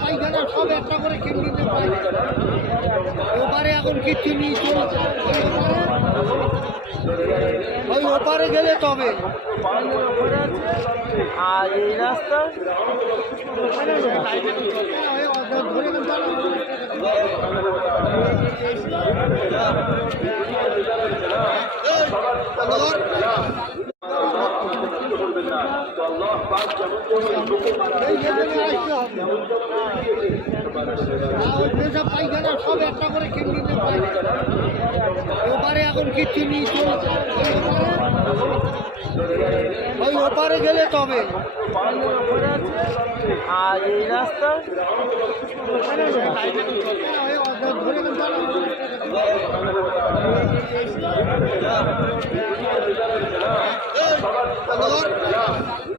পায়খানা সব একটা করে ক্যান্টিনে পায়। ওপারে এখন কিচ্ছু নেই, ওই ওপারে গেলে তবে। আর এই রাস্তা পায়খানা সব একটা করে ক্যান্টিনে পায়। ওপারে এখন কিচ্ছু নেই, ওই ওপারে গেলে তবে। আর এই রাস্তা ধরে